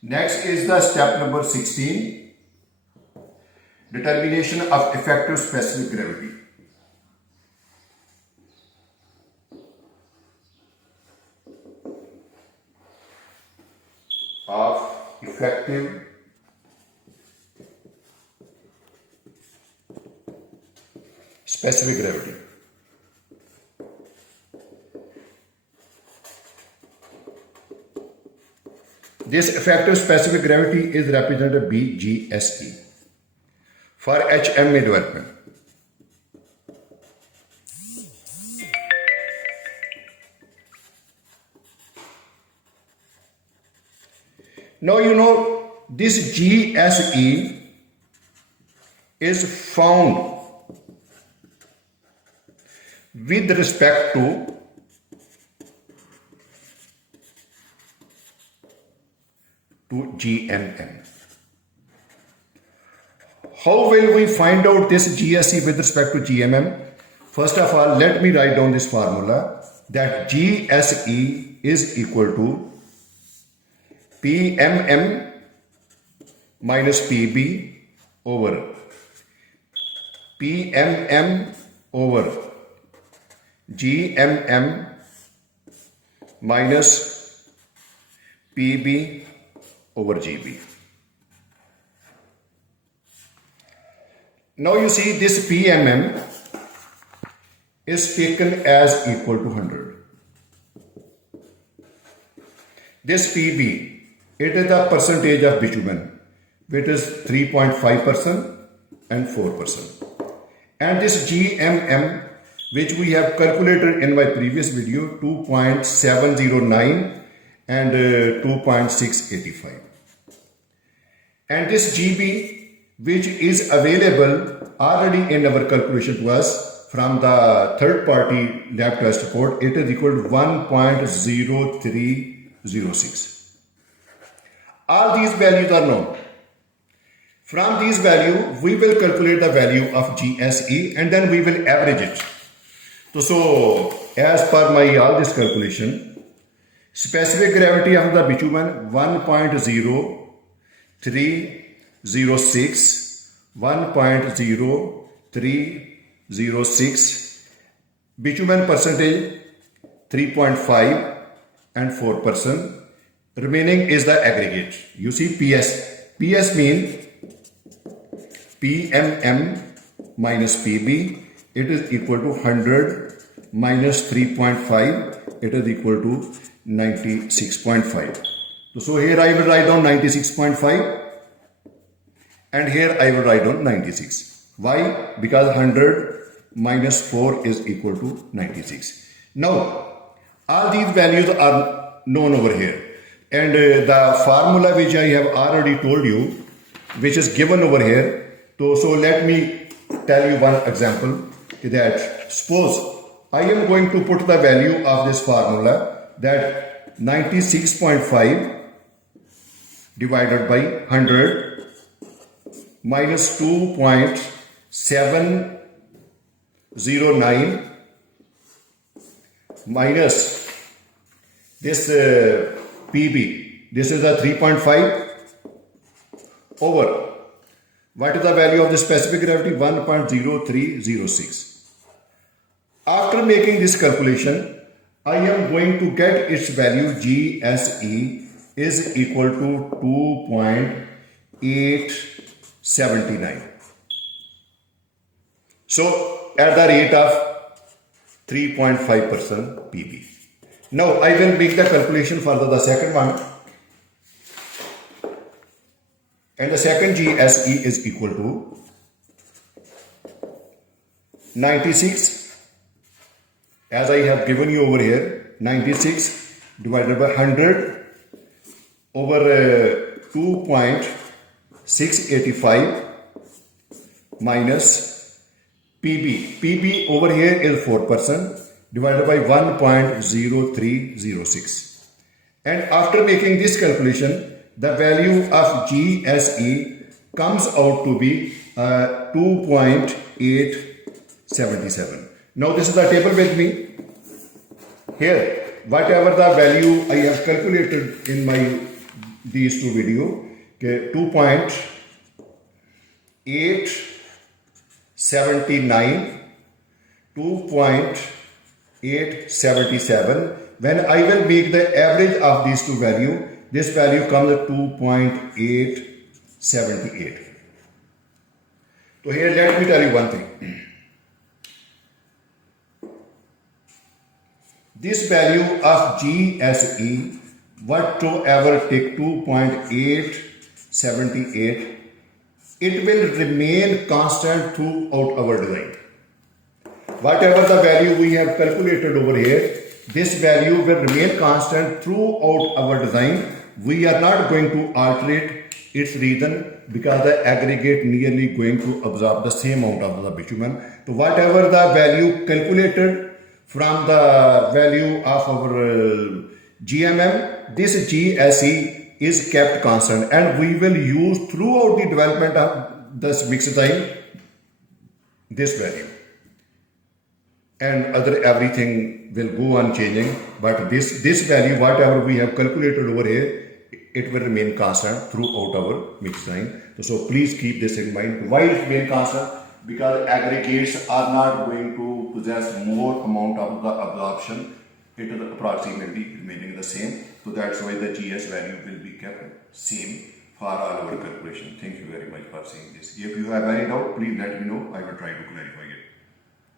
Next is the step number 16, determination of effective specific gravity. Of effective specific gravity. This effective specific gravity is represented by Gse for HMA development. Now you know this Gse is found with respect to GMM. How will we find out this Gse with respect to GMM? First of all, let me write down this formula that Gse is equal to PMM minus PB over PMM over GMM minus PB over GB. Now you see this PMM is taken as equal to 100. This PB, it is the percentage of bitumen, which is 3.5% and 4%. And this GMM, which we have calculated in my previous video, 2.709 and 2.685. And this GB, which is available already in our calculation to us from the third party lab test report, it is equal to 1.0306. All these values are known. From these values, we will calculate the value of Gse and then we will average it. So as per my all this calculation, specific gravity of the bitumen 1.0306, 1.0306, bitumen percentage 3.5 and 4%. Remaining is the aggregate. You see PS. PS means PMM minus PB. It is equal to 100 minus 3.5. It is equal to 96.5. So here I will write down 96.5 and here I will write down 96. Why? Because 100 minus 4 is equal to 96. Now all these values are known over here. And the formula which I have already told you, which is given over here. So let me tell you one example that suppose I am going to put the value of this formula that 96.5 divided by 100 minus 2.709 minus this PB, this is a 3.5 over, what is the value of the specific gravity? 1.0306. After making this calculation, I am going to get its value Gse is equal to 2.879. So at the rate of 3.5% PB. Now I will make the calculation for the second one, and the second Gse is equal to 96, as I have given you over here, 96 divided by 100 over 2.685 minus PB. PB over here is 4%. Divided by 1.0306. And after making this calculation, the value of Gse comes out to be 2.877. Now this is the table with me. Here, whatever the value I have calculated in my these two video, 2.879, 2.877. When I will make the average of these two value, this value comes to 2.878. So here let me tell you one thing. This value of Gse, whatsoever take 2.878, it will remain constant throughout our design. Whatever the value we have calculated over here, this value will remain constant throughout our design. We are not going to alter its reason because the aggregate nearly going to absorb the same amount of the bitumen. So whatever the value calculated from the value of our GMM, this Gse is kept constant, and we will use throughout the development of this mix design this value, and other everything will go on changing, but this value whatever we have calculated over here, it will remain constant throughout our mix design. So please keep this in mind. Why it remain constant? Because aggregates are not going to possess more amount of the absorption. It is approximately remaining the same. So that's why the GS value will be kept same for all our calculation. Thank you very much for seeing this. If you have any doubt, please let me know. I will try to clarify.